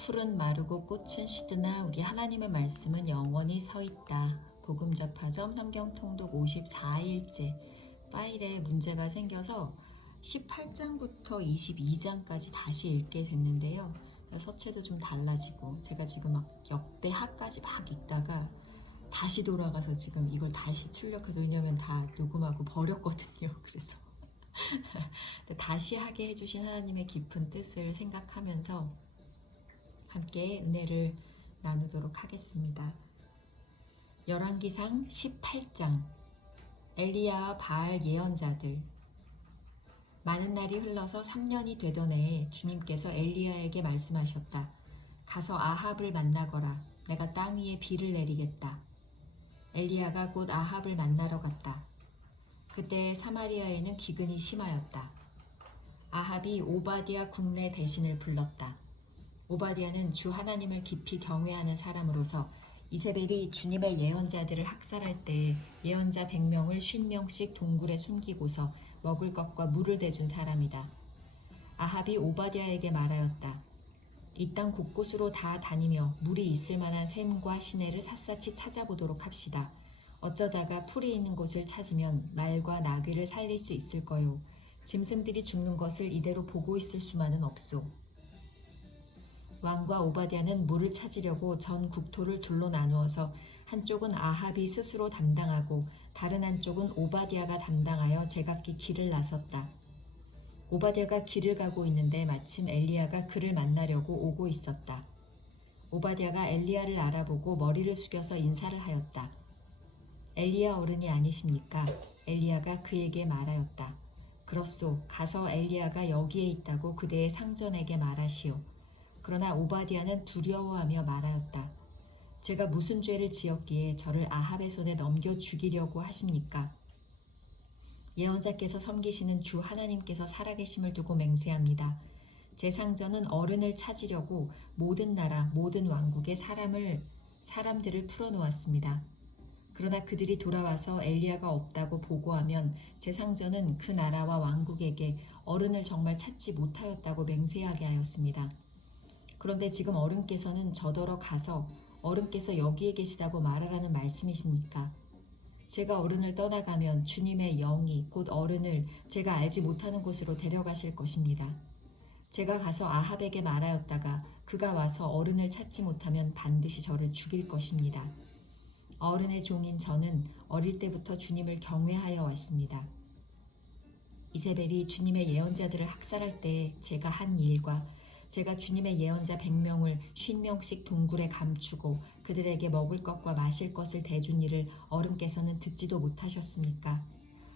풀은 마르고 꽃은 시드나 우리 하나님의 말씀은 영원히 서 있다. 복음 접하점 성경 통독 54일째 파일에 문제가 생겨서 18장부터 22장까지 다시 읽게 됐는데요. 서체도 좀 달라지고 제가 지금 막 역대하까지 막 읽다가 다시 돌아가서 지금 이걸 다시 출력해서, 왜냐면 다 녹음하고 버렸거든요. 그래서 다시 하게 해주신 하나님의 깊은 뜻을 생각하면서 함께 은혜를 나누도록 하겠습니다. 열왕기상 18장 엘리야와 바알 예언자들. 많은 날이 흘러서 3년이 되던 해에 주님께서 엘리야에게 말씀하셨다. 가서 아합을 만나거라. 내가 땅 위에 비를 내리겠다. 엘리야가 곧 아합을 만나러 갔다. 그때 사마리아에는 기근이 심하였다. 아합이 오바댜 국내 대신을 불렀다. 오바댜는 주 하나님을 깊이 경외하는 사람으로서 이세벨이 주님의 예언자들을 학살할 때 예언자 100명을 50명씩 동굴에 숨기고서 먹을 것과 물을 대준 사람이다. 아합이 오바댜에게 말하였다. 이 땅 곳곳으로 다 다니며 물이 있을 만한 샘과 시내를 샅샅이 찾아보도록 합시다. 어쩌다가 풀이 있는 곳을 찾으면 말과 나귀를 살릴 수 있을 거요. 짐승들이 죽는 것을 이대로 보고 있을 수만은 없소. 왕과 오바댜는 물을 찾으려고 전 국토를 둘로 나누어서 한쪽은 아합이 스스로 담당하고 다른 한쪽은 오바댜가 담당하여 제각기 길을 나섰다. 오바댜가 길을 가고 있는데 마침 엘리야가 그를 만나려고 오고 있었다. 오바댜가 엘리야를 알아보고 머리를 숙여서 인사를 하였다. 엘리야 어른이 아니십니까? 엘리야가 그에게 말하였다. 그렇소. 가서 엘리야가 여기에 있다고 그대의 상전에게 말하시오. 그러나 오바댜는 두려워하며 말하였다. 제가 무슨 죄를 지었기에 저를 아합의 손에 넘겨 죽이려고 하십니까? 예언자께서 섬기시는 주 하나님께서 살아계심을 두고 맹세합니다. 제 상전은 어른을 찾으려고 모든 나라, 모든 왕국의 사람들을 풀어놓았습니다. 그러나 그들이 돌아와서 엘리야가 없다고 보고하면 제 상전은 그 나라와 왕국에게 어른을 정말 찾지 못하였다고 맹세하게 하였습니다. 그런데 지금 어른께서는 저더러 가서 어른께서 여기에 계시다고 말하라는 말씀이십니까? 제가 어른을 떠나가면 주님의 영이 곧 어른을 제가 알지 못하는 곳으로 데려가실 것입니다. 제가 가서 아합에게 말하였다가 그가 와서 어른을 찾지 못하면 반드시 저를 죽일 것입니다. 어른의 종인 저는 어릴 때부터 주님을 경외하여 왔습니다. 이세벨이 주님의 예언자들을 학살할 때 제가 한 일과 제가 주님의 예언자 100명을 50명씩 동굴에 감추고 그들에게 먹을 것과 마실 것을 대준 일을 어른께서는 듣지도 못하셨습니까?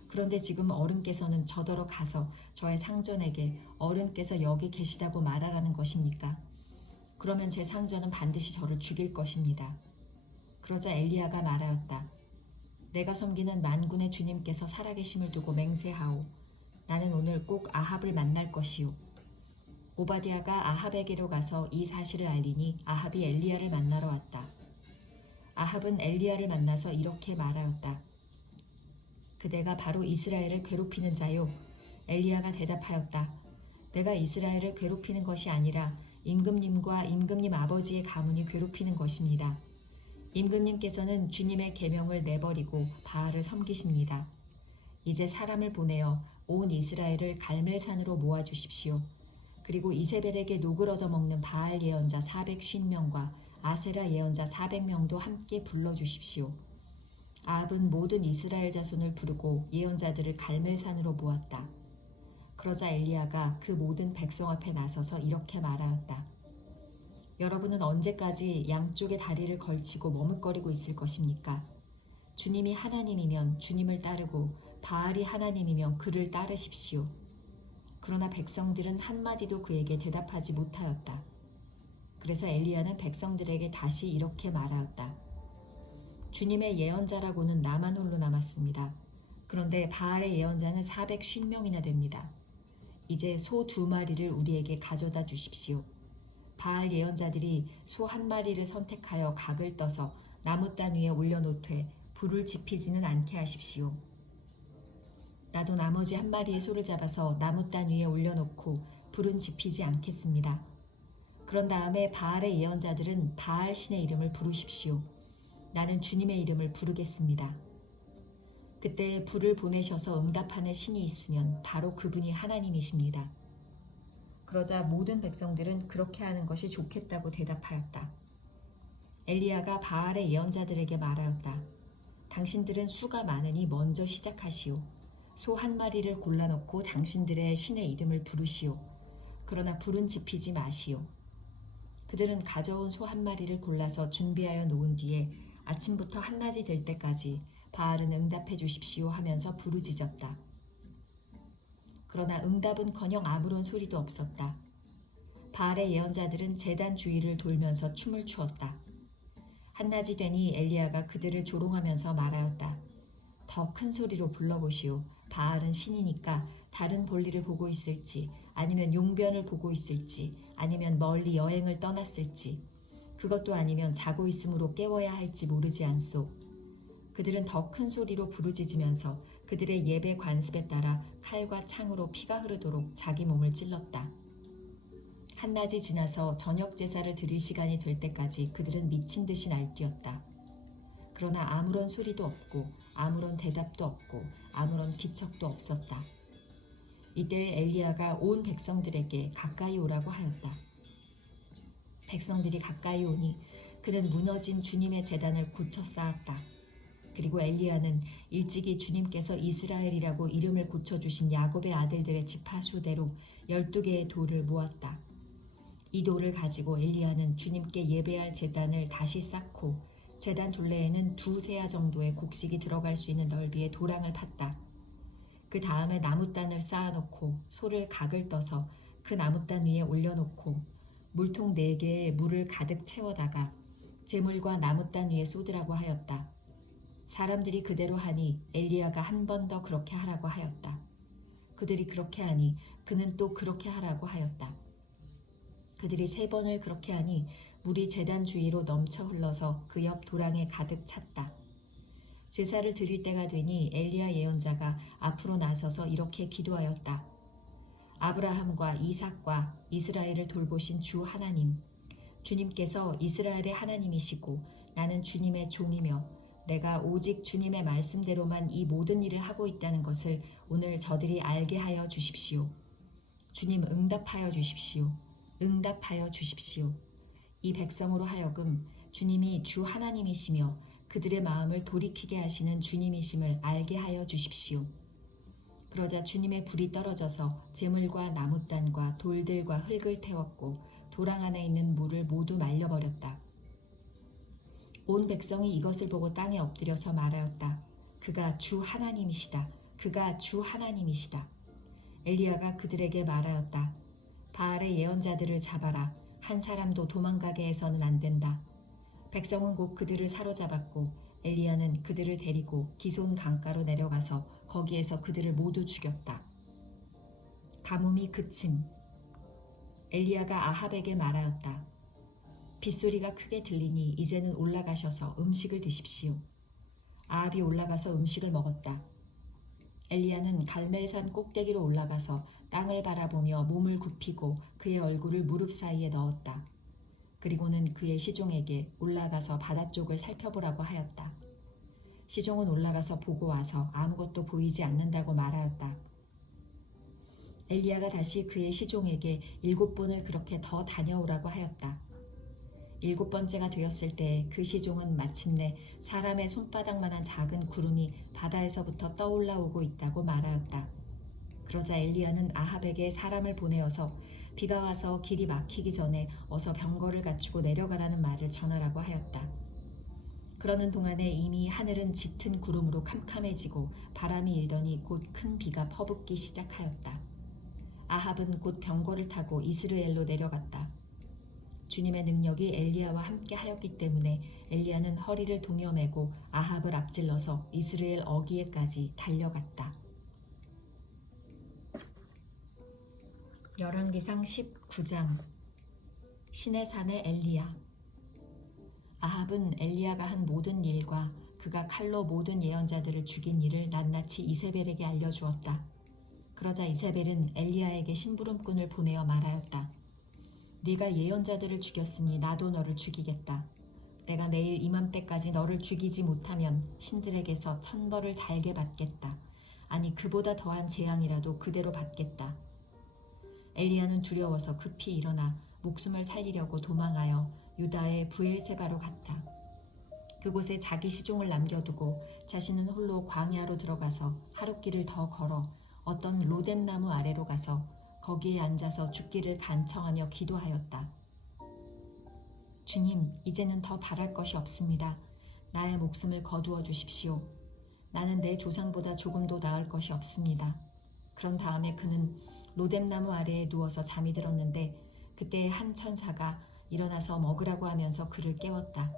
그런데 지금 어른께서는 저더러 가서 저의 상전에게 어른께서 여기 계시다고 말하라는 것입니까? 그러면 제 상전은 반드시 저를 죽일 것입니다. 그러자 엘리야가 말하였다. 내가 섬기는 만군의 주님께서 살아계심을 두고 맹세하오. 나는 오늘 꼭 아합을 만날 것이오. 오바댜가 아합에게로 가서 이 사실을 알리니 아합이 엘리야를 만나러 왔다. 아합은 엘리야를 만나서 이렇게 말하였다. 그대가 바로 이스라엘을 괴롭히는 자요. 엘리야가 대답하였다. 내가 이스라엘을 괴롭히는 것이 아니라 임금님과 임금님 아버지의 가문이 괴롭히는 것입니다. 임금님께서는 주님의 계명을 내버리고 바알을 섬기십니다. 이제 사람을 보내어 온 이스라엘을 갈멜산으로 모아주십시오. 그리고 이세벨에게 녹을 얻어먹는 바알 예언자 450명과 아세라 예언자 400명도 함께 불러주십시오. 아합은 모든 이스라엘 자손을 부르고 예언자들을 갈멜산으로 모았다. 그러자 엘리야가 그 모든 백성 앞에 나서서 이렇게 말하였다. 여러분은 언제까지 양쪽의 다리를 걸치고 머뭇거리고 있을 것입니까? 주님이 하나님이면 주님을 따르고 바알이 하나님이면 그를 따르십시오. 그러나 백성들은 한마디도 그에게 대답하지 못하였다. 그래서 엘리야는 백성들에게 다시 이렇게 말하였다. 주님의 예언자라고는 나만 홀로 남았습니다. 그런데 바알의 예언자는 450명이나 됩니다. 이제 소 2마리를 우리에게 가져다 주십시오. 바알 예언자들이 소 1마리를 선택하여 각을 떠서 나무단 위에 올려놓되 불을 지피지는 않게 하십시오. 나도 나머지 1마리의 소를 잡아서 나무단 위에 올려놓고 불은 지피지 않겠습니다. 그런 다음에 바알의 예언자들은 바알 신의 이름을 부르십시오. 나는 주님의 이름을 부르겠습니다. 그때 불을 보내셔서 응답하는 신이 있으면 바로 그분이 하나님이십니다. 그러자 모든 백성들은 그렇게 하는 것이 좋겠다고 대답하였다. 엘리야가 바알의 예언자들에게 말하였다. 당신들은 수가 많으니 먼저 시작하시오. 소 한 마리를 골라놓고 당신들의 신의 이름을 부르시오. 그러나 불은 지피지 마시오. 그들은 가져온 소 한 마리를 골라서 준비하여 놓은 뒤에 아침부터 한낮이 될 때까지 바알은 응답해 주십시오 하면서 부르짖었다. 그러나 응답은커녕 아무런 소리도 없었다. 바알의 예언자들은 제단 주위를 돌면서 춤을 추었다. 한낮이 되니 엘리야가 그들을 조롱하면서 말하였다. 더 큰 소리로 불러보시오. 바알은 신이니까 다른 볼일을 보고 있을지, 아니면 용변을 보고 있을지, 아니면 멀리 여행을 떠났을지, 그것도 아니면 자고 있으므로 깨워야 할지 모르지 않소. 그들은 더 큰 소리로 부르짖으면서 그들의 예배 관습에 따라 칼과 창으로 피가 흐르도록 자기 몸을 찔렀다. 한낮이 지나서 저녁 제사를 드릴 시간이 될 때까지 그들은 미친 듯이 날뛰었다. 그러나 아무런 소리도 없고 아무런 대답도 없고 아무런 기척도 없었다. 이때 엘리야가 온 백성들에게 가까이 오라고 하였다. 백성들이 가까이 오니 그는 무너진 주님의 제단을 고쳐 쌓았다. 그리고 엘리야는 일찍이 주님께서 이스라엘이라고 이름을 고쳐주신 야곱의 아들들의 지파수대로 12개의 돌을 모았다. 이 돌을 가지고 엘리야는 주님께 예배할 제단을 다시 쌓고 제단 둘레에는 2세아 정도의 곡식이 들어갈 수 있는 넓이의 도랑을 팠다. 그 다음에 나무단을 쌓아놓고 소를 각을 떠서 그 나무단 위에 올려놓고 물통 4개에 물을 가득 채워다가 제물과 나무단 위에 쏟으라고 하였다. 사람들이 그대로 하니 엘리야가 한 번 더 그렇게 하라고 하였다. 그들이 그렇게 하니 그는 또 그렇게 하라고 하였다. 그들이 3번을 그렇게 하니 물이 제단 주위로 넘쳐 흘러서 그 옆 도랑에 가득 찼다. 제사를 드릴 때가 되니 엘리야 예언자가 앞으로 나서서 이렇게 기도하였다. 아브라함과 이삭과 이스라엘을 돌보신 주 하나님, 주님께서 이스라엘의 하나님이시고 나는 주님의 종이며 내가 오직 주님의 말씀대로만 이 모든 일을 하고 있다는 것을 오늘 저들이 알게 하여 주십시오. 주님 응답하여 주십시오. 응답하여 주십시오. 이 백성으로 하여금 주님이 주 하나님이시며 그들의 마음을 돌이키게 하시는 주님이심을 알게 하여 주십시오. 그러자 주님의 불이 떨어져서 제물과 나무단과 돌들과 흙을 태웠고 도랑 안에 있는 물을 모두 말려버렸다. 온 백성이 이것을 보고 땅에 엎드려서 말하였다. 그가 주 하나님이시다. 그가 주 하나님이시다. 엘리야가 그들에게 말하였다. 바알의 예언자들을 잡아라. 한 사람도 도망가게 해서는 안 된다. 백성은 곧 그들을 사로잡았고 엘리야는 그들을 데리고 기손 강가로 내려가서 거기에서 그들을 모두 죽였다. 가뭄이 그침. 엘리야가 아합에게 말하였다. 빗소리가 크게 들리니 이제는 올라가셔서 음식을 드십시오. 아합이 올라가서 음식을 먹었다. 엘리야는 갈멜산 꼭대기로 올라가서 땅을 바라보며 몸을 굽히고 그의 얼굴을 무릎 사이에 넣었다. 그리고는 그의 시종에게 올라가서 바다 쪽을 살펴보라고 하였다. 시종은 올라가서 보고 와서 아무것도 보이지 않는다고 말하였다. 엘리야가 다시 그의 시종에게 7번을 그렇게 더 다녀오라고 하였다. 7번째가 되었을 때 그 시종은 마침내 사람의 손바닥만한 작은 구름이 바다에서부터 떠올라오고 있다고 말하였다. 그러자 엘리야는 아합에게 사람을 보내어서 비가 와서 길이 막히기 전에 어서 병거를 갖추고 내려가라는 말을 전하라고 하였다. 그러는 동안에 이미 하늘은 짙은 구름으로 캄캄해지고 바람이 일더니 곧 큰 비가 퍼붓기 시작하였다. 아합은 곧 병거를 타고 이스라엘로 내려갔다. 주님의 능력이 엘리야와 함께 하였기 때문에 엘리야는 허리를 동여매고 아합을 앞질러서 이스라엘 어귀에까지 달려갔다. 열왕기상 19장. 시내산의 엘리야. 아합은 엘리야가 한 모든 일과 그가 칼로 모든 예언자들을 죽인 일을 낱낱이 이세벨에게 알려주었다. 그러자 이세벨은 엘리야에게 심부름꾼을 보내어 말하였다. 네가 예언자들을 죽였으니 나도 너를 죽이겠다. 내가 내일 이맘때까지 너를 죽이지 못하면 신들에게서 천벌을 달게 받겠다. 아니 그보다 더한 재앙이라도 그대로 받겠다. 엘리야는 두려워서 급히 일어나 목숨을 살리려고 도망하여 유다의 브엘세바로 갔다. 그곳에 자기 시종을 남겨두고 자신은 홀로 광야로 들어가서 하룻길을 더 걸어 어떤 로뎀나무 아래로 가서 거기에 앉아서 죽기를 간청하며 기도하였다. 주님, 이제는 더 바랄 것이 없습니다. 나의 목숨을 거두어 주십시오. 나는 내 조상보다 조금도 나을 것이 없습니다. 그런 다음에 그는 로뎀나무 아래에 누워서 잠이 들었는데 그때 한 천사가 일어나서 먹으라고 하면서 그를 깨웠다.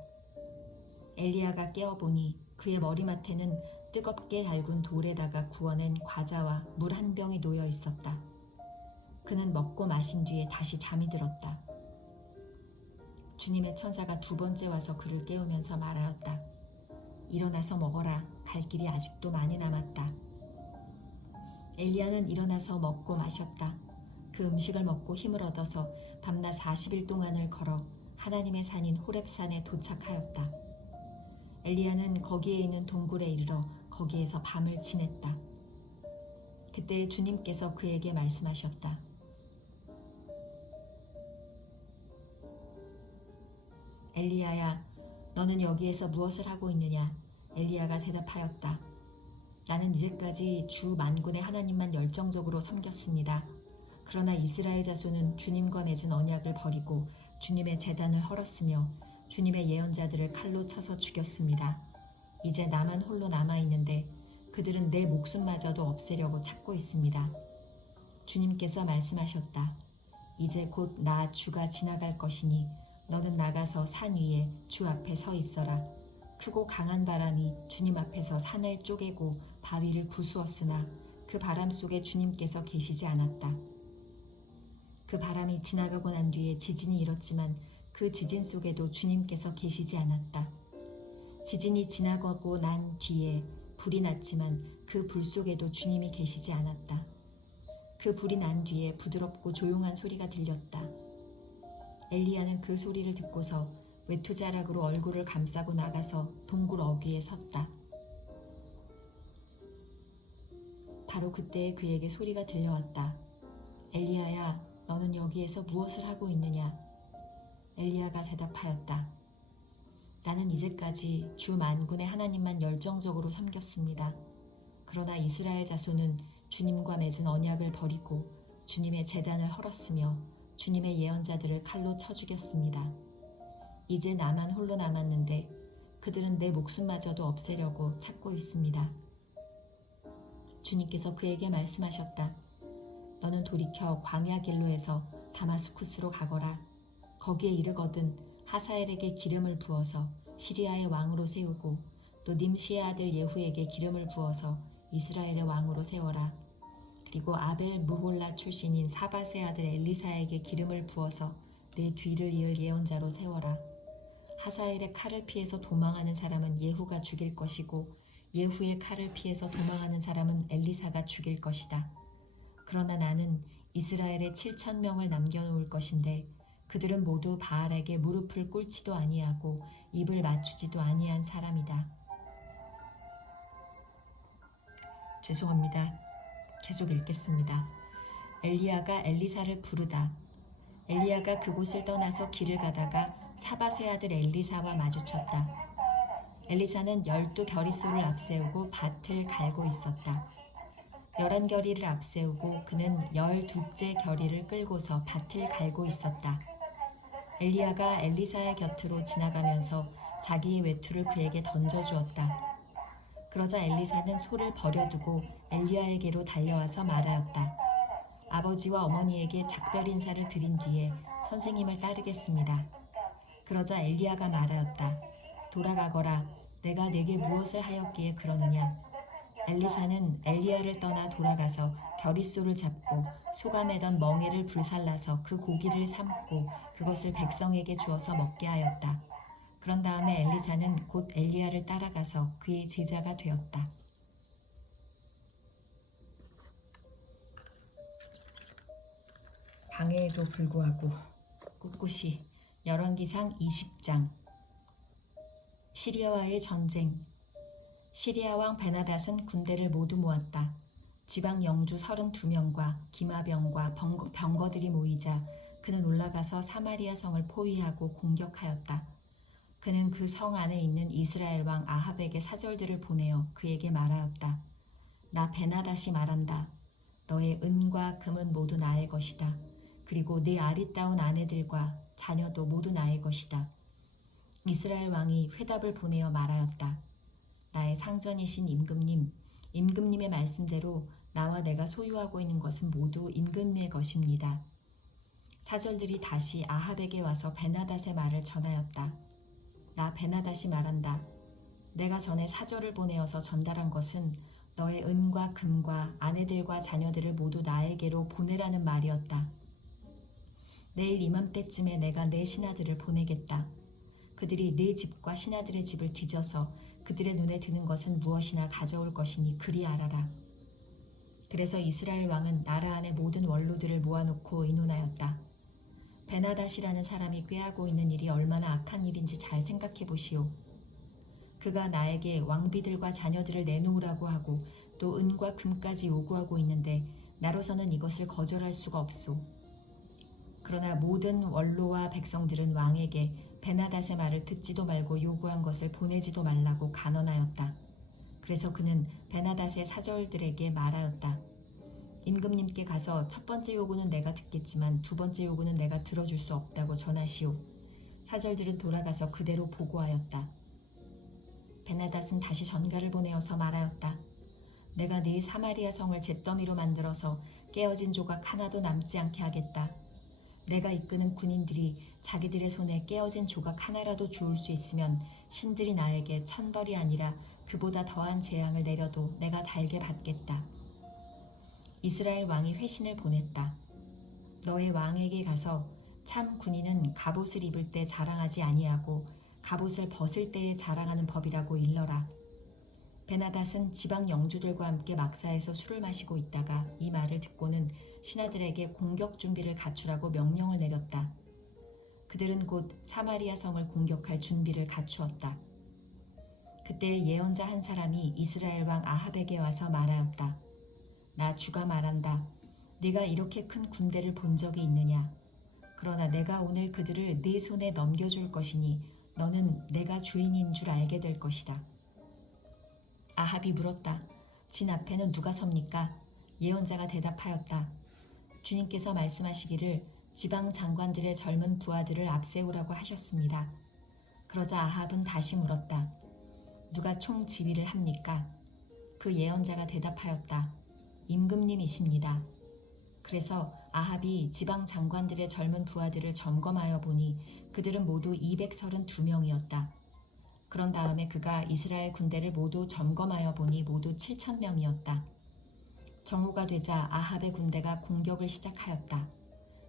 엘리야가 깨어보니 그의 머리맡에는 뜨겁게 달군 돌에다가 구워낸 과자와 물 한 병이 놓여 있었다. 그는 먹고 마신 뒤에 다시 잠이 들었다. 주님의 천사가 두 번째 와서 그를 깨우면서 말하였다. 일어나서 먹어라. 갈 길이 아직도 많이 남았다. 엘리야는 일어나서 먹고 마셨다. 그 음식을 먹고 힘을 얻어서 밤낮 40일 동안을 걸어 하나님의 산인 호렙산에 도착하였다. 엘리야는 거기에 있는 동굴에 이르러 거기에서 밤을 지냈다. 그때 주님께서 그에게 말씀하셨다. 엘리야야, 너는 여기에서 무엇을 하고 있느냐? 엘리야가 대답하였다. 나는 이제까지 주 만군의 하나님만 열정적으로 섬겼습니다. 그러나 이스라엘 자손은 주님과 맺은 언약을 버리고 주님의 제단을 헐었으며 주님의 예언자들을 칼로 쳐서 죽였습니다. 이제 나만 홀로 남아있는데 그들은 내 목숨마저도 없애려고 찾고 있습니다. 주님께서 말씀하셨다. 이제 곧 나 주가 지나갈 것이니 너는 나가서 산 위에 주 앞에 서 있어라. 크고 강한 바람이 주님 앞에서 산을 쪼개고 바위를 부수었으나 그 바람 속에 주님께서 계시지 않았다. 그 바람이 지나가고 난 뒤에 지진이 일었지만 그 지진 속에도 주님께서 계시지 않았다. 지진이 지나가고 난 뒤에 불이 났지만 그 불 속에도 주님이 계시지 않았다. 그 불이 난 뒤에 부드럽고 조용한 소리가 들렸다. 엘리야는 그 소리를 듣고서 외투자락으로 얼굴을 감싸고 나가서 동굴 어귀에 섰다. 바로 그때 그에게 소리가 들려왔다. 엘리야야, 너는 여기에서 무엇을 하고 있느냐? 엘리야가 대답하였다. 나는 이제까지 주 만군의 하나님만 열정적으로 섬겼습니다. 그러나 이스라엘 자손은 주님과 맺은 언약을 버리고 주님의 제단을 헐었으며 주님의 예언자들을 칼로 쳐 죽였습니다. 이제 나만 홀로 남았는데 그들은 내 목숨마저도 없애려고 찾고 있습니다. 주님께서 그에게 말씀하셨다. 너는 돌이켜 광야 길로에서 다마스쿠스로 가거라. 거기에 이르거든 하사엘에게 기름을 부어서 시리아의 왕으로 세우고 또 님시의 아들 예후에게 기름을 부어서 이스라엘의 왕으로 세워라. 그리고 아벨 무홀라 출신인 사밧의 아들 엘리사에게 기름을 부어서 내 뒤를 이을 예언자로 세워라. 하사엘의 칼을 피해서 도망하는 사람은 예후가 죽일 것이고 예후의 칼을 피해서 도망하는 사람은 엘리사가 죽일 것이다. 그러나 나는 이스라엘에 7,000명을 남겨놓을 것인데 그들은 모두 바알에게 무릎을 꿇지도 아니하고 입을 맞추지도 아니한 사람이다. 죄송합니다. 계속 읽겠습니다. 엘리야가 엘리사를 부르다. 엘리야가 그곳을 떠나서 길을 가다가 사밧의 아들 엘리사와 마주쳤다. 엘리사는 12겨리소를 앞세우고 밭을 갈고 있었다. 11겨리를 앞세우고 그는 12째 겨리를 끌고서 밭을 갈고 있었다. 엘리야가 엘리사의 곁으로 지나가면서 자기의 외투를 그에게 던져주었다. 그러자 엘리사는 소를 버려두고 엘리야에게로 달려와서 말하였다. 아버지와 어머니에게 작별 인사를 드린 뒤에 선생님을 따르겠습니다. 그러자 엘리야가 말하였다. 돌아가거라. 내가 내게 무엇을 하였기에 그러느냐. 엘리사는 엘리야를 떠나 돌아가서 겨리소를 잡고 소가 매던 멍에를 불살라서 그 고기를 삶고 그것을 백성에게 주어서 먹게 하였다. 그런 다음에 엘리사는 곧 엘리야를 따라가서 그의 제자가 되었다. 방해에도 불구하고 꿋꿋이. 열왕기상 20장. 시리아와의 전쟁. 시리아 왕 베나닷은 군대를 모두 모았다. 지방 영주 32명과 기마병과 병거들이 모이자 그는 올라가서 사마리아 성을 포위하고 공격하였다. 그는 그 성 안에 있는 이스라엘 왕 아합에게 사절들을 보내어 그에게 말하였다. 나 베나닷이 말한다. 너의 은과 금은 모두 나의 것이다. 그리고 네 아리따운 아내들과 자녀도 모두 나의 것이다. 이스라엘 왕이 회답을 보내어 말하였다. 나의 상전이신 임금님의 말씀대로 나와 내가 소유하고 있는 것은 모두 임금님의 것입니다. 사절들이 다시 아합에게 와서 베나닷의 말을 전하였다. 나 베나닷이 말한다. 내가 전에 사절을 보내어서 전달한 것은 너의 은과 금과 아내들과 자녀들을 모두 나에게로 보내라는 말이었다. 내일 이맘때쯤에 내가 내 신하들을 보내겠다. 그들이 네 집과 신하들의 집을 뒤져서 그들의 눈에 드는 것은 무엇이나 가져올 것이니 그리 알아라. 그래서 이스라엘 왕은 나라 안의 모든 원로들을 모아놓고 의논하였다. 베나닷이라는 사람이 꾀하고 있는 일이 얼마나 악한 일인지 잘 생각해 보시오. 그가 나에게 왕비들과 자녀들을 내놓으라고 하고 또 은과 금까지 요구하고 있는데 나로서는 이것을 거절할 수가 없소. 그러나 모든 원로와 백성들은 왕에게 베나닷의 말을 듣지도 말고 요구한 것을 보내지도 말라고 간언하였다. 그래서 그는 베나닷의 사절들에게 말하였다. 임금님께 가서 첫 번째 요구는 내가 듣겠지만 두 번째 요구는 내가 들어줄 수 없다고 전하시오. 사절들은 돌아가서 그대로 보고하였다. 베나닷은 다시 전가를 보내어서 말하였다. 내가 네 사마리아 성을 잿더미로 만들어서 깨어진 조각 하나도 남지 않게 하겠다. 내가 이끄는 군인들이 자기들의 손에 깨어진 조각 하나라도 주울 수 있으면 신들이 나에게 천벌이 아니라 그보다 더한 재앙을 내려도 내가 달게 받겠다. 이스라엘 왕이 회신을 보냈다. 너의 왕에게 가서 참 군인은 갑옷을 입을 때 자랑하지 아니하고 갑옷을 벗을 때에 자랑하는 법이라고 일러라. 베나닷은 지방 영주들과 함께 막사에서 술을 마시고 있다가 이 말을 듣고는 신하들에게 공격 준비를 갖추라고 명령을 내렸다. 그들은 곧 사마리아 성을 공격할 준비를 갖추었다. 그때 예언자 한 사람이 이스라엘 왕 아합에게 와서 말하였다. 나 주가 말한다. 네가 이렇게 큰 군대를 본 적이 있느냐? 그러나 내가 오늘 그들을 네 손에 넘겨줄 것이니 너는 내가 주인인 줄 알게 될 것이다. 아합이 물었다. 진 앞에는 누가 섭니까? 예언자가 대답하였다. 주님께서 말씀하시기를 지방 장관들의 젊은 부하들을 앞세우라고 하셨습니다. 그러자 아합은 다시 물었다. 누가 총 지휘를 합니까? 그 예언자가 대답하였다. 임금님이십니다. 그래서 아합이 지방 장관들의 젊은 부하들을 점검하여 보니 그들은 모두 232명이었다. 그런 다음에 그가 이스라엘 군대를 모두 점검하여 보니 모두 7,000명이었다. 정오가 되자 아합의 군대가 공격을 시작하였다.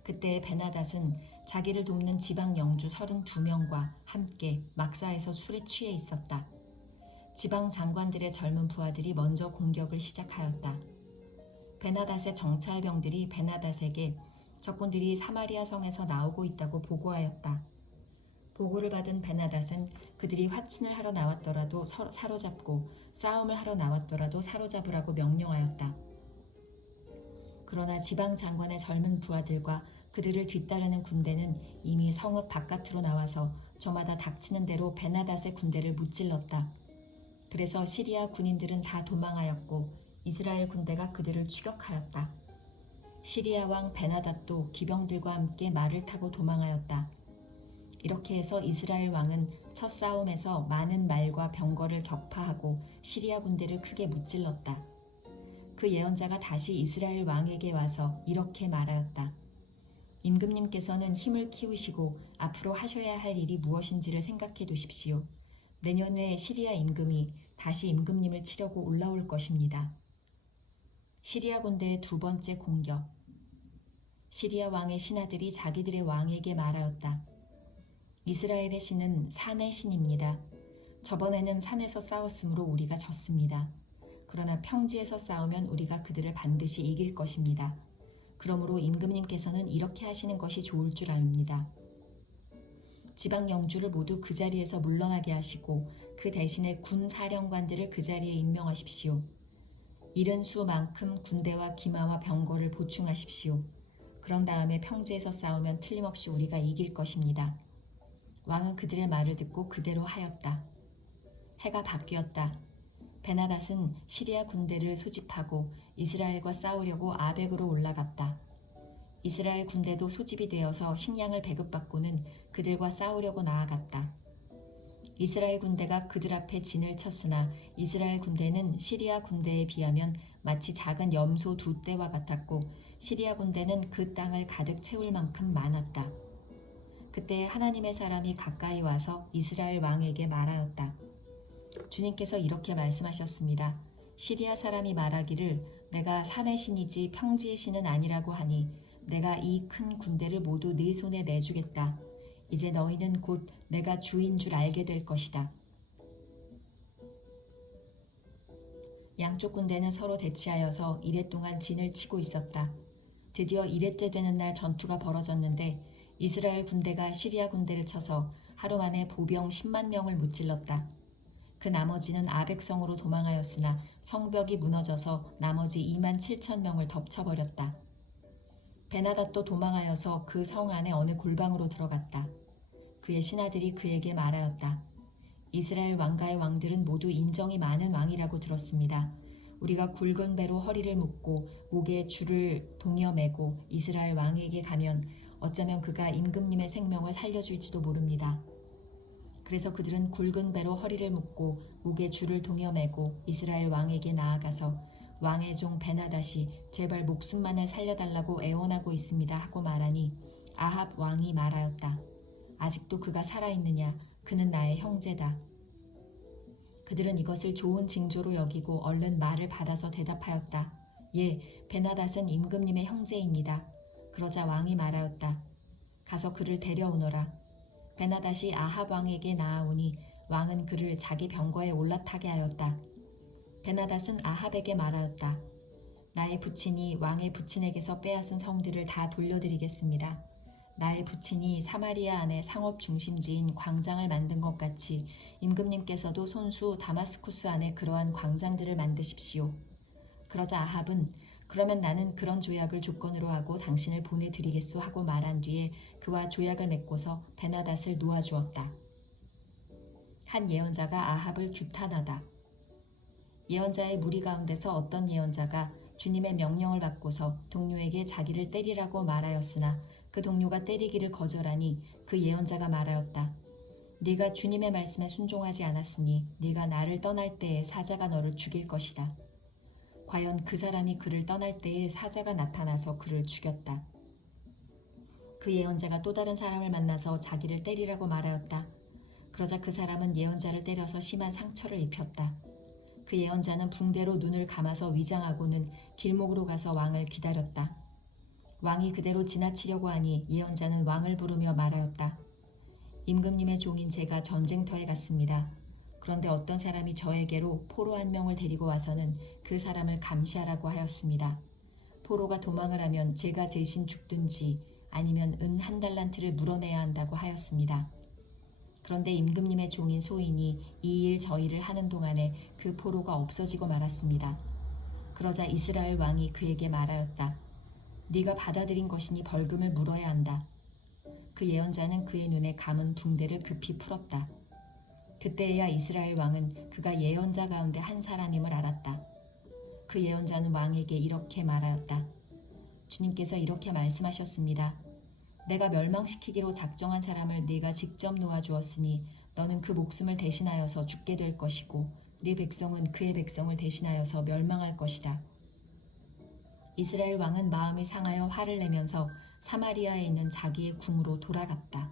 그때 베나닷은 자기를 돕는 지방 영주 32명과 함께 막사에서 술에 취해 있었다. 지방 장관들의 젊은 부하들이 먼저 공격을 시작하였다. 베나닷의 정찰병들이 베나닷에게 적군들이 사마리아 성에서 나오고 있다고 보고하였다. 보고를 받은 베나닷은 그들이 화친을 하러 나왔더라도 사로잡고 싸움을 하러 나왔더라도 사로잡으라고 명령하였다. 그러나 지방 장관의 젊은 부하들과 그들을 뒤따르는 군대는 이미 성읍 바깥으로 나와서 저마다 닥치는 대로 베나닷의 군대를 무찔렀다. 그래서 시리아 군인들은 다 도망하였고 이스라엘 군대가 그들을 추격하였다. 시리아 왕 베나닷도 기병들과 함께 말을 타고 도망하였다. 이렇게 해서 이스라엘 왕은 첫 싸움에서 많은 말과 병거를 격파하고 시리아 군대를 크게 무찔렀다. 그 예언자가 다시 이스라엘 왕에게 와서 이렇게 말하였다. 임금님께서는 힘을 키우시고 앞으로 하셔야 할 일이 무엇인지를 생각해 두십시오. 내년에 시리아 임금이 다시 임금님을 치려고 올라올 것입니다. 시리아 군대의 두 번째 공격. 시리아 왕의 신하들이 자기들의 왕에게 말하였다. 이스라엘의 신은 산의 신입니다. 저번에는 산에서 싸웠으므로 우리가 졌습니다. 그러나 평지에서 싸우면 우리가 그들을 반드시 이길 것입니다. 그러므로 임금님께서는 이렇게 하시는 것이 좋을 줄 압니다. 지방 영주를 모두 그 자리에서 물러나게 하시고 그 대신에 군 사령관들을 그 자리에 임명하십시오. 이른 수만큼 군대와 기마와 병거를 보충하십시오. 그런 다음에 평지에서 싸우면 틀림없이 우리가 이길 것입니다. 왕은 그들의 말을 듣고 그대로 하였다. 해가 바뀌었다. 베나닷은 시리아 군대를 소집하고 이스라엘과 싸우려고 아벡으로 올라갔다. 이스라엘 군대도 소집이 되어서 식량을 배급받고는 그들과 싸우려고 나아갔다. 이스라엘 군대가 그들 앞에 진을 쳤으나 이스라엘 군대는 시리아 군대에 비하면 마치 작은 염소 2떼와 같았고 시리아 군대는 그 땅을 가득 채울 만큼 많았다. 그때 하나님의 사람이 가까이 와서 이스라엘 왕에게 말하였다. 주님께서 이렇게 말씀하셨습니다. 시리아 사람이 말하기를 내가 산의 신이지 평지의 신은 아니라고 하니 내가 이 큰 군대를 모두 네 손에 내주겠다. 이제 너희는 곧 내가 주인 줄 알게 될 것이다. 양쪽 군대는 서로 대치하여서 이레 동안 진을 치고 있었다. 드디어 이레째 되는 날 전투가 벌어졌는데 이스라엘 군대가 시리아 군대를 쳐서 하루 만에 보병 10만 명을 무찔렀다. 그 나머지는 아벡성으로 도망하였으나 성벽이 무너져서 나머지 2만 7천 명을 덮쳐버렸다. 베나닷도 도망하여서 그 성 안에 어느 골방으로 들어갔다. 그의 신하들이 그에게 말하였다. 이스라엘 왕가의 왕들은 모두 인정이 많은 왕이라고 들었습니다. 우리가 굵은 배로 허리를 묶고 목에 줄을 동여 매고 이스라엘 왕에게 가면 어쩌면 그가 임금님의 생명을 살려줄지도 모릅니다. 그래서 그들은 굵은 배로 허리를 묶고 목에 줄을 동여 매고 이스라엘 왕에게 나아가서 왕의 종 베나닷이 제발 목숨만을 살려달라고 애원하고 있습니다 하고 말하니 아합 왕이 말하였다. 아직도 그가 살아있느냐? 그는 나의 형제다. 그들은 이것을 좋은 징조로 여기고 얼른 말을 받아서 대답하였다. 예, 베나닷은 임금님의 형제입니다. 그러자 왕이 말하였다. 가서 그를 데려오너라. 베나닷이 아합 왕에게 나아오니 왕은 그를 자기 병거에 올라타게 하였다. 베나닷은 아합에게 말하였다. 나의 부친이 왕의 부친에게서 빼앗은 성들을 다 돌려드리겠습니다. 나의 부친이 사마리아 안에 상업 중심지인 광장을 만든 것 같이 임금님께서도 손수 다마스쿠스 안에 그러한 광장들을 만드십시오. 그러자 아합은 그러면 나는 그런 조약을 조건으로 하고 당신을 보내드리겠소 하고 말한 뒤에 그와 조약을 맺고서 베나닷을 놓아주었다. 한 예언자가 아합을 규탄하다. 예언자의 무리 가운데서 어떤 예언자가 주님의 명령을 받고서 동료에게 자기를 때리라고 말하였으나 그 동료가 때리기를 거절하니 그 예언자가 말하였다. 네가 주님의 말씀에 순종하지 않았으니 네가 나를 떠날 때에 사자가 너를 죽일 것이다. 과연 그 사람이 그를 떠날 때에 사자가 나타나서 그를 죽였다. 그 예언자가 또 다른 사람을 만나서 자기를 때리라고 말하였다. 그러자 그 사람은 예언자를 때려서 심한 상처를 입혔다. 그 예언자는 붕대로 눈을 감아서 위장하고는 길목으로 가서 왕을 기다렸다. 왕이 그대로 지나치려고 하니 예언자는 왕을 부르며 말하였다. 임금님의 종인 제가 전쟁터에 갔습니다. 그런데 어떤 사람이 저에게로 포로 한 명을 데리고 와서는 그 사람을 감시하라고 하였습니다. 포로가 도망을 하면 제가 대신 죽든지 아니면 은 1달란트를 물어내야 한다고 하였습니다. 그런데 임금님의 종인 소인이 이 일 저 일을 하는 동안에 그 포로가 없어지고 말았습니다. 그러자 이스라엘 왕이 그에게 말하였다. 네가 받아들인 것이니 벌금을 물어야 한다. 그 예언자는 그의 눈에 감은 붕대를 급히 풀었다. 그때에야 이스라엘 왕은 그가 예언자 가운데 한 사람임을 알았다. 그 예언자는 왕에게 이렇게 말하였다. 주님께서 이렇게 말씀하셨습니다. 내가 멸망시키기로 작정한 사람을 네가 직접 놓아주었으니 너는 그 목숨을 대신하여서 죽게 될 것이고 네 백성은 그의 백성을 대신하여서 멸망할 것이다. 이스라엘 왕은 마음이 상하여 화를 내면서 사마리아에 있는 자기의 궁으로 돌아갔다.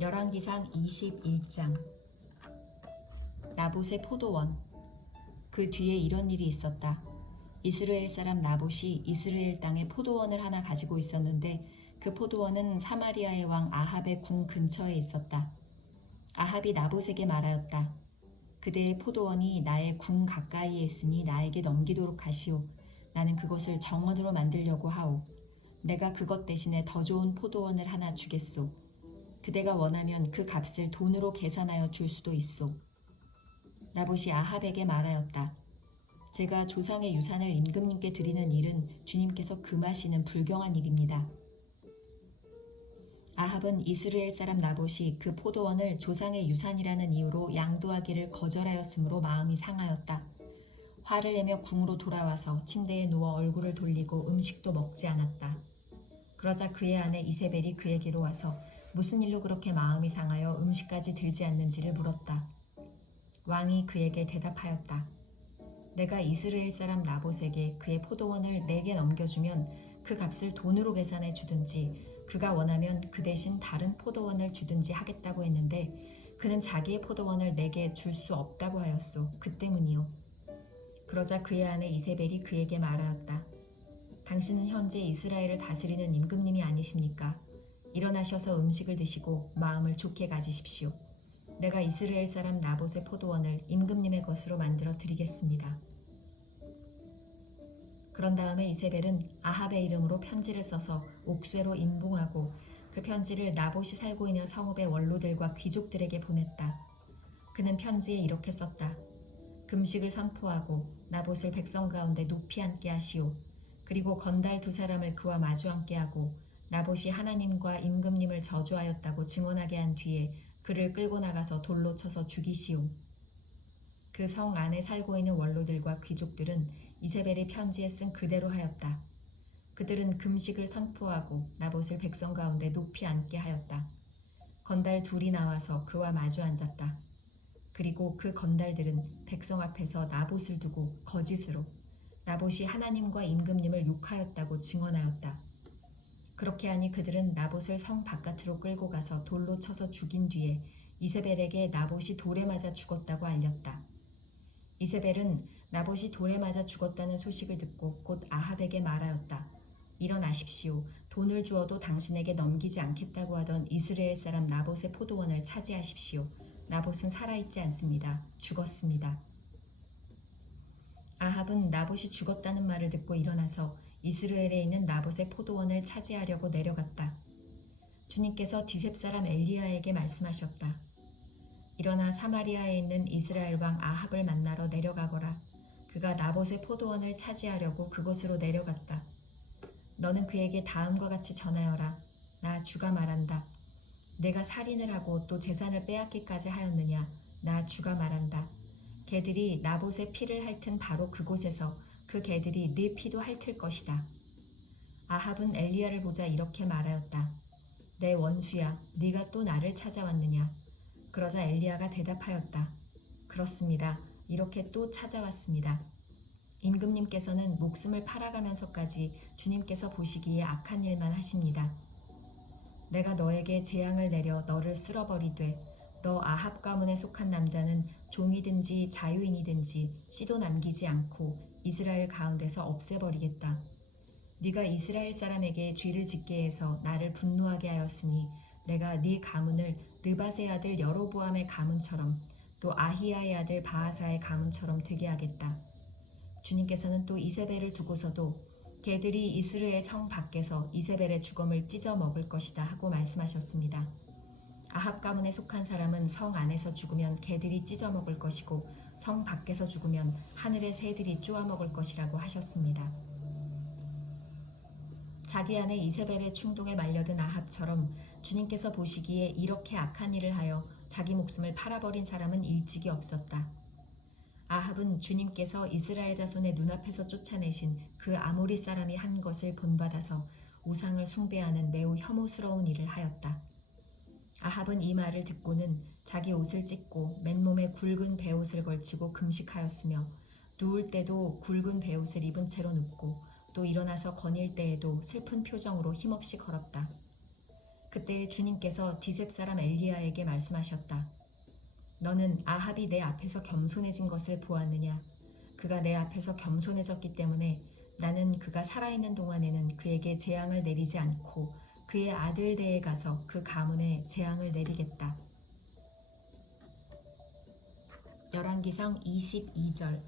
열왕기상 21장. 나봇의 포도원. 그 뒤에 이런 일이 있었다. 이스라엘 사람 나봇이 이스라엘 땅에 포도원을 하나 가지고 있었는데 그 포도원은 사마리아의 왕 아합의 궁 근처에 있었다. 아합이 나봇에게 말하였다. 그대의 포도원이 나의 궁 가까이에 있으니 나에게 넘기도록 하시오. 나는 그것을 정원으로 만들려고 하오. 내가 그것 대신에 더 좋은 포도원을 하나 주겠소. 그대가 원하면 그 값을 돈으로 계산하여 줄 수도 있소. 나봇이 아합에게 말하였다. 제가 조상의 유산을 임금님께 드리는 일은 주님께서 금하시는 불경한 일입니다. 아합은 이스라엘 사람 나봇이 그 포도원을 조상의 유산이라는 이유로 양도하기를 거절하였으므로 마음이 상하였다. 화를 내며 궁으로 돌아와서 침대에 누워 얼굴을 돌리고 음식도 먹지 않았다. 그러자 그의 아내 이세벨이 그에게로 와서 무슨 일로 그렇게 마음이 상하여 음식까지 들지 않는지를 물었다. 왕이 그에게 대답하였다. 내가 이스라엘 사람 나봇에게 그의 포도원을 내게 넘겨주면 그 값을 돈으로 계산해 주든지 그가 원하면 그 대신 다른 포도원을 주든지 하겠다고 했는데 그는 자기의 포도원을 내게 줄 수 없다고 하였소. 그 때문이요. 그러자 그의 아내 이세벨이 그에게 말하였다. 당신은 현재 이스라엘을 다스리는 임금님이 아니십니까? 일어나셔서 음식을 드시고 마음을 좋게 가지십시오. 내가 이스라엘 사람 나봇의 포도원을 임금님의 것으로 만들어 드리겠습니다. 그런 다음에 이세벨은 아합의 이름으로 편지를 써서 옥쇄로 인봉하고 그 편지를 나봇이 살고 있는 성읍의 원로들과 귀족들에게 보냈다. 그는 편지에 이렇게 썼다. 금식을 선포하고 나봇을 백성 가운데 높이 앉게 하시오. 그리고 건달 2사람을 그와 마주 앉게 하고 나봇이 하나님과 임금님을 저주하였다고 증언하게 한 뒤에 그를 끌고 나가서 돌로 쳐서 죽이시오. 그 성 안에 살고 있는 원로들과 귀족들은 이세벨이 편지에 쓴 그대로 하였다. 그들은 금식을 선포하고 나봇을 백성 가운데 높이 앉게 하였다. 건달 2이 나와서 그와 마주 앉았다. 그리고 그 건달들은 백성 앞에서 나봇을 두고 거짓으로 나봇이 하나님과 임금님을 욕하였다고 증언하였다. 그렇게 하니 그들은 나봇을 성 바깥으로 끌고 가서 돌로 쳐서 죽인 뒤에 이세벨에게 나봇이 돌에 맞아 죽었다고 알렸다. 이세벨은 나봇이 돌에 맞아 죽었다는 소식을 듣고 곧 아합에게 말하였다. 일어나십시오. 돈을 주어도 당신에게 넘기지 않겠다고 하던 이스라엘 사람 나봇의 포도원을 차지하십시오. 나봇은 살아있지 않습니다. 죽었습니다. 아합은 나봇이 죽었다는 말을 듣고 일어나서 이스라엘에 있는 나봇의 포도원을 차지하려고 내려갔다. 주님께서 디셉 사람 엘리야에게 말씀하셨다. 일어나 사마리아에 있는 이스라엘 왕 아합을 만나러 내려가거라. 그가 나봇의 포도원을 차지하려고 그곳으로 내려갔다. 너는 그에게 다음과 같이 전하여라. 나 주가 말한다. 내가 살인을 하고 또 재산을 빼앗기까지 하였느냐. 나 주가 말한다. 개들이 나봇의 피를 핥은 바로 그곳에서 그 개들이 네 피도 핥을 것이다. 아합은 엘리야를 보자 이렇게 말하였다. 내 원수야, 네가 또 나를 찾아왔느냐. 그러자 엘리야가 대답하였다. 그렇습니다. 이렇게 또 찾아왔습니다. 임금님께서는 목숨을 팔아가면서까지 주님께서 보시기에 악한 일만 하십니다. 내가 너에게 재앙을 내려 너를 쓸어버리되 너 아합 가문에 속한 남자는 종이든지 자유인이든지 씨도 남기지 않고 이스라엘 가운데서 없애버리겠다. 네가 이스라엘 사람에게 죄를 짓게 해서 나를 분노하게 하였으니 내가 네 가문을 느밧의 아들 여로보암의 가문처럼 또 아히야의 아들 바하사의 가문처럼 되게 하겠다. 주님께서는 또 이세벨을 두고서도 개들이 이스라엘 성 밖에서 이세벨의 죽음을 찢어 먹을 것이다 하고 말씀하셨습니다. 아합 가문에 속한 사람은 성 안에서 죽으면 개들이 찢어 먹을 것이고 성 밖에서 죽으면 하늘의 새들이 쪼아 먹을 것이라고 하셨습니다. 자기 아내 이세벨의 충동에 말려든 아합처럼 주님께서 보시기에 이렇게 악한 일을 하여 자기 목숨을 팔아버린 사람은 일찍이 없었다. 아합은 주님께서 이스라엘 자손의 눈앞에서 쫓아내신 그 아모리 사람이 한 것을 본받아서 우상을 숭배하는 매우 혐오스러운 일을 하였다. 아합은 이 말을 듣고는 자기 옷을 찢고 맨몸에 굵은 베옷을 걸치고 금식하였으며 누울 때도 굵은 베옷을 입은 채로 눕고 또 일어나서 거닐 때에도 슬픈 표정으로 힘없이 걸었다. 그때 주님께서 디셉 사람 엘리야에게 말씀하셨다. 너는 아합이 내 앞에서 겸손해진 것을 보았느냐? 그가 내 앞에서 겸손해졌기 때문에 나는 그가 살아있는 동안에는 그에게 재앙을 내리지 않고 그의 아들대에 가서 그 가문에 재앙을 내리겠다. 열왕기상 22장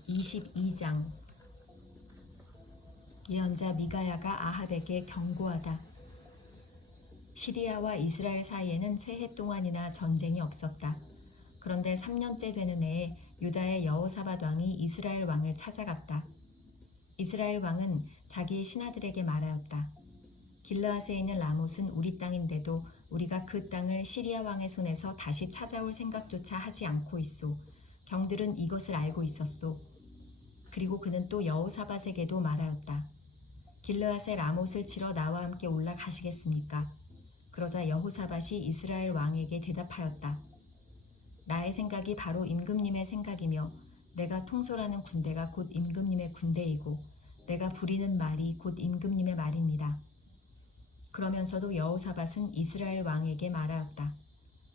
예언자 미가야가 아합에게 경고하다. 시리아와 이스라엘 사이에는 새해 동안이나 전쟁이 없었다. 그런데 3년째 되는 해에 유다의 여호사밧 왕이 이스라엘 왕을 찾아갔다. 이스라엘 왕은 자기의 신하들에게 말하였다. 길르앗에 있는 라못은 우리 땅인데도 우리가 그 땅을 시리아 왕의 손에서 다시 찾아올 생각조차 하지 않고 있소. 경들은 이것을 알고 있었소. 그리고 그는 또 여호사밧에게도 말하였다. 길르앗의 라못을 치러 나와 함께 올라가시겠습니까? 그러자 여호사밧이 이스라엘 왕에게 대답하였다. 나의 생각이 바로 임금님의 생각이며 내가 통솔하는 군대가 곧 임금님의 군대이고 내가 부리는 말이 곧 임금님의 말입니다. 그러면서도 여호사밧은 이스라엘 왕에게 말하였다.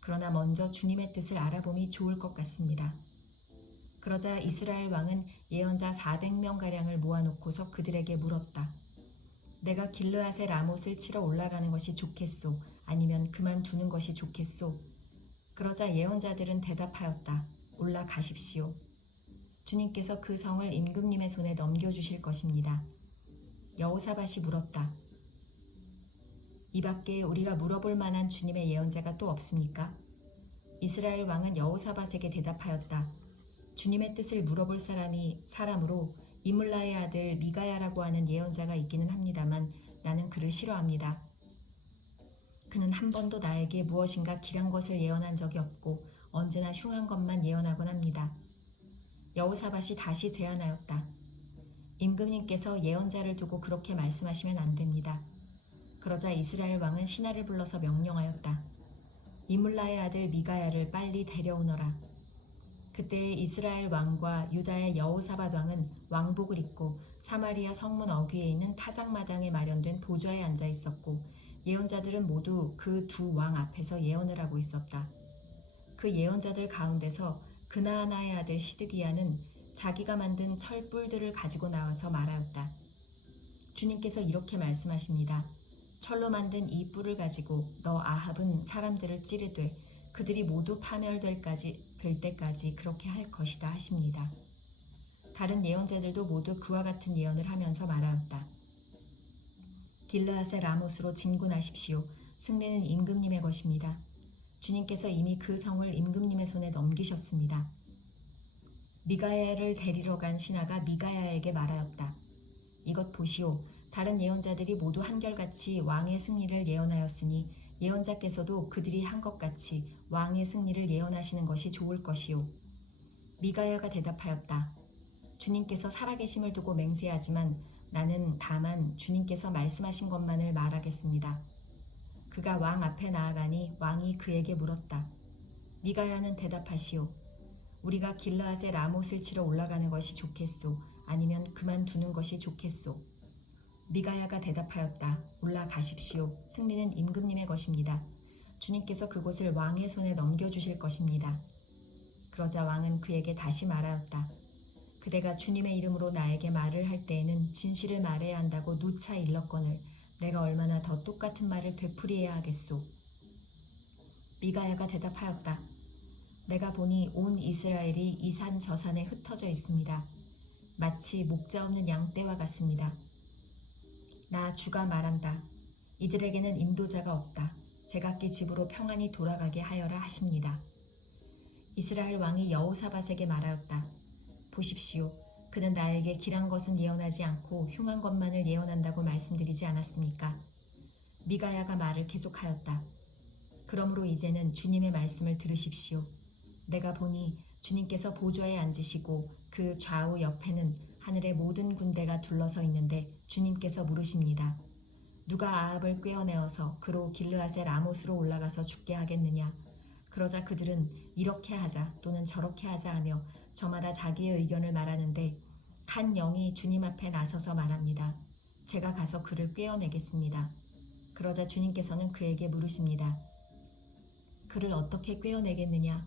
그러나 먼저 주님의 뜻을 알아봄이 좋을 것 같습니다. 그러자 이스라엘 왕은 예언자 400명가량을 모아놓고서 그들에게 물었다. 내가 길르앗의 라못을 치러 올라가는 것이 좋겠소? 아니면 그만두는 것이 좋겠소? 그러자 예언자들은 대답하였다. 올라가십시오. 주님께서 그 성을 임금님의 손에 넘겨주실 것입니다. 여호사밧이 물었다. 이 밖에 우리가 물어볼 만한 주님의 예언자가 또 없습니까? 이스라엘 왕은 여호사밧에게 대답하였다. 주님의 뜻을 물어볼 사람으로 이물라의 아들 미가야라고 하는 예언자가 있기는 합니다만 나는 그를 싫어합니다. 그는 한 번도 나에게 무엇인가 길한 것을 예언한 적이 없고 언제나 흉한 것만 예언하곤 합니다. 여호사밧이 다시 제안하였다. 임금님께서 예언자를 두고 그렇게 말씀하시면 안 됩니다. 그러자 이스라엘 왕은 신하를 불러서 명령하였다. 이물라의 아들 미가야를 빨리 데려오너라. 그때 이스라엘 왕과 유다의 여호사밧 왕은 왕복을 입고 사마리아 성문 어귀에 있는 타작마당에 마련된 보좌에 앉아 있었고 예언자들은 모두 그 두 왕 앞에서 예언을 하고 있었다. 그 예언자들 가운데서 그나아나의 아들 시드기야는 자기가 만든 철뿔들을 가지고 나와서 말하였다. 주님께서 이렇게 말씀하십니다. 철로 만든 이 뿔을 가지고 너 아합은 사람들을 찌르되 그들이 모두 파멸될 때까지 그렇게 할 것이다 하십니다. 다른 예언자들도 모두 그와 같은 예언을 하면서 말하였다. 길르앗의 라못으로 진군하십시오. 승리는 임금님의 것입니다. 주님께서 이미 그 성을 임금님의 손에 넘기셨습니다. 미가야를 데리러 간 신하가 미가야에게 말하였다. 이것 보시오. 다른 예언자들이 모두 한결같이 왕의 승리를 예언하였으니 예언자께서도 그들이 한 것 같이 왕의 승리를 예언하시는 것이 좋을 것이오. 미가야가 대답하였다. 주님께서 살아계심을 두고 맹세하지만 나는 다만 주님께서 말씀하신 것만을 말하겠습니다. 그가 왕 앞에 나아가니 왕이 그에게 물었다. 미가야는 대답하시오. 우리가 길르앗의 라못을 치러 올라가는 것이 좋겠소? 아니면 그만두는 것이 좋겠소? 미가야가 대답하였다. 올라가십시오. 승리는 임금님의 것입니다. 주님께서 그곳을 왕의 손에 넘겨주실 것입니다. 그러자 왕은 그에게 다시 말하였다. 그대가 주님의 이름으로 나에게 말을 할 때에는 진실을 말해야 한다고 누차 일렀거늘 내가 얼마나 더 똑같은 말을 되풀이해야 하겠소. 미가야가 대답하였다. 내가 보니 온 이스라엘이 이 산 저 산에 흩어져 있습니다. 마치 목자 없는 양떼와 같습니다. 나 주가 말한다. 이들에게는 인도자가 없다. 제각기 집으로 평안히 돌아가게 하여라 하십니다. 이스라엘 왕이 여호사밧에게 말하였다. 보십시오. 그는 나에게 길한 것은 예언하지 않고 흉한 것만을 예언한다고 말씀드리지 않았습니까? 미가야가 말을 계속하였다. 그러므로 이제는 주님의 말씀을 들으십시오. 내가 보니 주님께서 보좌에 앉으시고 그 좌우 옆에는 하늘의 모든 군대가 둘러서 있는데 주님께서 물으십니다. 누가 아합을 꿰어내어서 그로 길르앗의 라못으로 올라가서 죽게 하겠느냐? 그러자 그들은 이렇게 하자 또는 저렇게 하자 하며 저마다 자기의 의견을 말하는데 한 영이 주님 앞에 나서서 말합니다. 제가 가서 그를 꿰어내겠습니다. 그러자 주님께서는 그에게 물으십니다. 그를 어떻게 꿰어내겠느냐?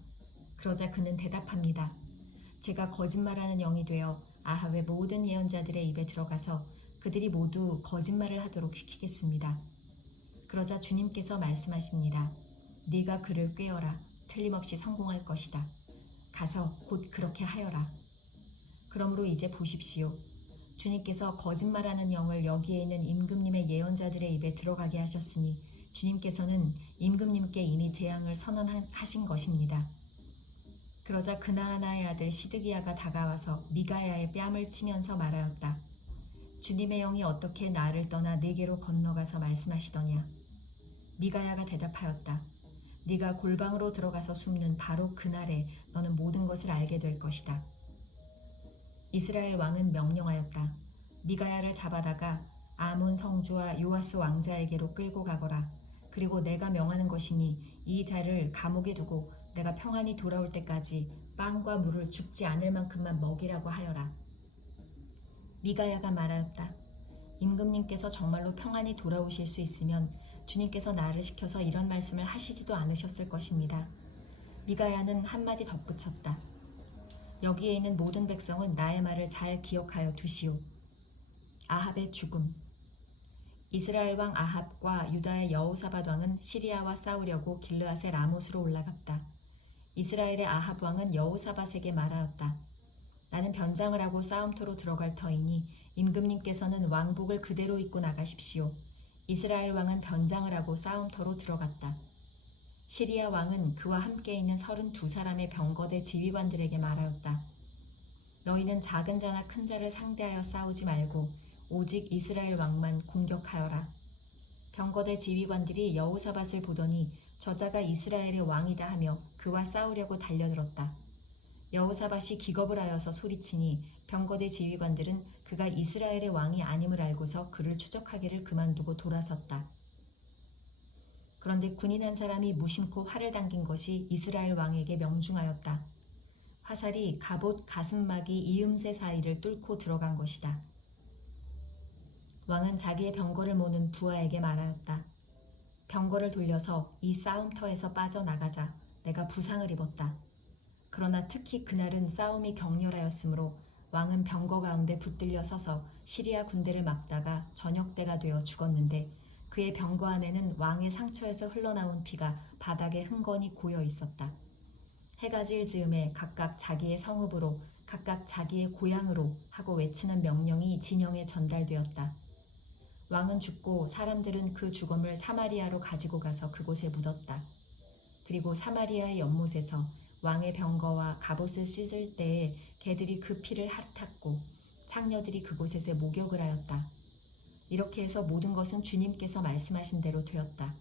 그러자 그는 대답합니다. 제가 거짓말하는 영이 되어 아합의 모든 예언자들의 입에 들어가서 그들이 모두 거짓말을 하도록 시키겠습니다. 그러자 주님께서 말씀하십니다. 네가 그를 꿰어라. 틀림없이 성공할 것이다. 가서 곧 그렇게 하여라. 그러므로 이제 보십시오. 주님께서 거짓말하는 영을 여기에 있는 임금님의 예언자들의 입에 들어가게 하셨으니 주님께서는 임금님께 이미 재앙을 선언하신 것입니다. 그러자 그나아나의 아들 시드기야가 다가와서 미가야의 뺨을 치면서 말하였다. 주님의 영이 어떻게 나를 떠나 네게로 건너가서 말씀하시더냐. 미가야가 대답하였다. 네가 골방으로 들어가서 숨는 바로 그날에 너는 모든 것을 알게 될 것이다. 이스라엘 왕은 명령하였다. 미가야를 잡아다가 아몬 성주와 요아스 왕자에게로 끌고 가거라. 그리고 내가 명하는 것이니 이 자를 감옥에 두고 내가 평안히 돌아올 때까지 빵과 물을 죽지 않을 만큼만 먹이라고 하여라. 미가야가 말하였다. 임금님께서 정말로 평안히 돌아오실 수 있으면 주님께서 나를 시켜서 이런 말씀을 하시지도 않으셨을 것입니다. 미가야는 한마디 덧붙였다. 여기에 있는 모든 백성은 나의 말을 잘 기억하여 두시오. 아합의 죽음. 이스라엘 왕 아합과 유다의 여호사밧 왕은 시리아와 싸우려고 길르앗의 라못으로 올라갔다. 이스라엘의 아합 왕은 여호사밧에게 말하였다. 나는 변장을 하고 싸움터로 들어갈 터이니 임금님께서는 왕복을 그대로 입고 나가십시오. 이스라엘 왕은 변장을 하고 싸움터로 들어갔다. 시리아 왕은 그와 함께 있는 32사람의 병거대 지휘관들에게 말하였다. 너희는 작은 자나 큰 자를 상대하여 싸우지 말고 오직 이스라엘 왕만 공격하여라. 병거대 지휘관들이 여호사밧을 보더니 저자가 이스라엘의 왕이다 하며 그와 싸우려고 달려들었다. 여호사밧이 기겁을 하여서 소리치니 병거대 지휘관들은 그가 이스라엘의 왕이 아님을 알고서 그를 추적하기를 그만두고 돌아섰다. 그런데 군인 한 사람이 무심코 활을 당긴 것이 이스라엘 왕에게 명중하였다. 화살이 갑옷 가슴막이 이음새 사이를 뚫고 들어간 것이다. 왕은 자기의 병거를 모는 부하에게 말하였다. 병거를 돌려서 이 싸움터에서 빠져나가자. 내가 부상을 입었다. 그러나 특히 그날은 싸움이 격렬하였으므로 왕은 병거 가운데 붙들려 서서 시리아 군대를 막다가 저녁때가 되어 죽었는데 그의 병거 안에는 왕의 상처에서 흘러나온 피가 바닥에 흥건히 고여 있었다. 해가 질 즈음에 각각 자기의 성읍으로 각각 자기의 고향으로 하고 외치는 명령이 진영에 전달되었다. 왕은 죽고 사람들은 그 죽음을 사마리아로 가지고 가서 그곳에 묻었다. 그리고 사마리아의 연못에서 왕의 병거와 갑옷을 씻을 때에 개들이 그 피를 핥았고 창녀들이 그곳에서 목욕을 하였다. 이렇게 해서 모든 것은 주님께서 말씀하신 대로 되었다.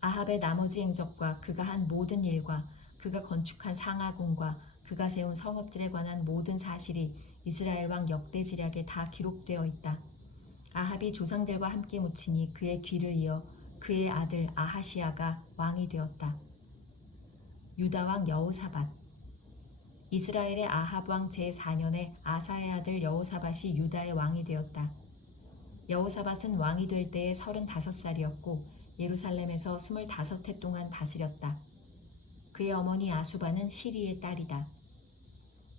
아합의 나머지 행적과 그가 한 모든 일과 그가 건축한 상하궁과 그가 세운 성읍들에 관한 모든 사실이 이스라엘 왕 역대지략에 다 기록되어 있다. 아합이 조상들과 함께 묻히니 그의 뒤를 이어 그의 아들 아하시야가 왕이 되었다. 유다 왕 여호사밧. 이스라엘의 아합 왕 제4년에 아사의 아들 여호사밧이 유다의 왕이 되었다. 여호사밧은 왕이 될 때에 35살이었고 예루살렘에서 25해 동안 다스렸다. 그의 어머니 아수바는 시리의 딸이다.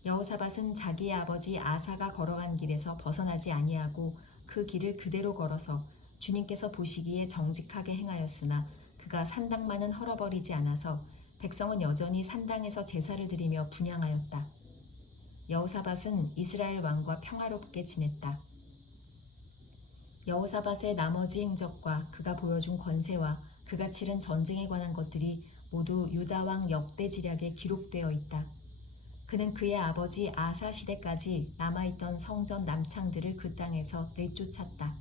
여호사밧은 자기의 아버지 아사가 걸어간 길에서 벗어나지 아니하고 그 길을 그대로 걸어서 주님께서 보시기에 정직하게 행하였으나 그가 산당만은 헐어버리지 않아서 백성은 여전히 산당에서 제사를 드리며 분향하였다. 여호사밧은 이스라엘 왕과 평화롭게 지냈다. 여호사밧의 나머지 행적과 그가 보여준 권세와 그가 치른 전쟁에 관한 것들이 모두 유다 왕 역대지략에 기록되어 있다. 그는 그의 아버지 아사 시대까지 남아있던 성전 남창들을 그 땅에서 내쫓았다.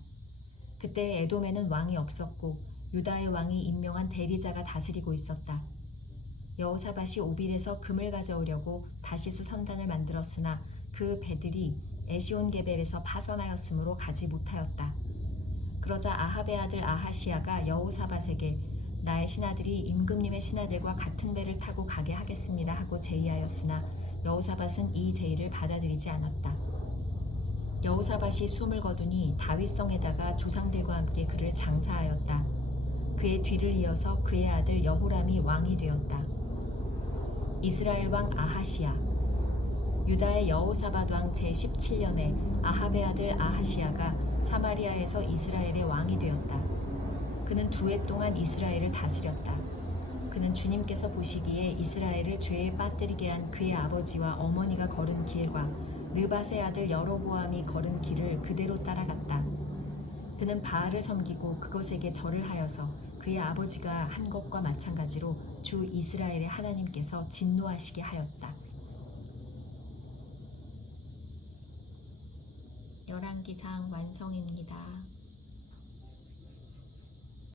그때 에돔에는 왕이 없었고 유다의 왕이 임명한 대리자가 다스리고 있었다. 여호사밧이 오빌에서 금을 가져오려고 다시스 선단을 만들었으나 그 배들이 에시온게벨에서 파선하였으므로 가지 못하였다. 그러자 아합의 아들 아하시야가 여호사밧에게 나의 신하들이 임금님의 신하들과 같은 배를 타고 가게 하겠습니다 하고 제의하였으나 여호사밧은 이 제의를 받아들이지 않았다. 여호사밧이 숨을 거두니 다윗성에다가 조상들과 함께 그를 장사하였다. 그의 뒤를 이어서 그의 아들 여호람이 왕이 되었다. 이스라엘 왕 아하시야. 유다의 여호사밧 왕 제17년에 아합의 아들 아하시야가 사마리아에서 이스라엘의 왕이 되었다. 그는 2해 동안 이스라엘을 다스렸다. 그는 주님께서 보시기에 이스라엘을 죄에 빠뜨리게 한 그의 아버지와 어머니가 걸은 길과 느밧의 아들 여로보암이 걸은 길을 그대로 따라갔다. 그는 바알을 섬기고 그것에게 절을 하여서 그의 아버지가 한 것과 마찬가지로 주 이스라엘의 하나님께서 진노하시게 하였다. 열왕기상 완성입니다.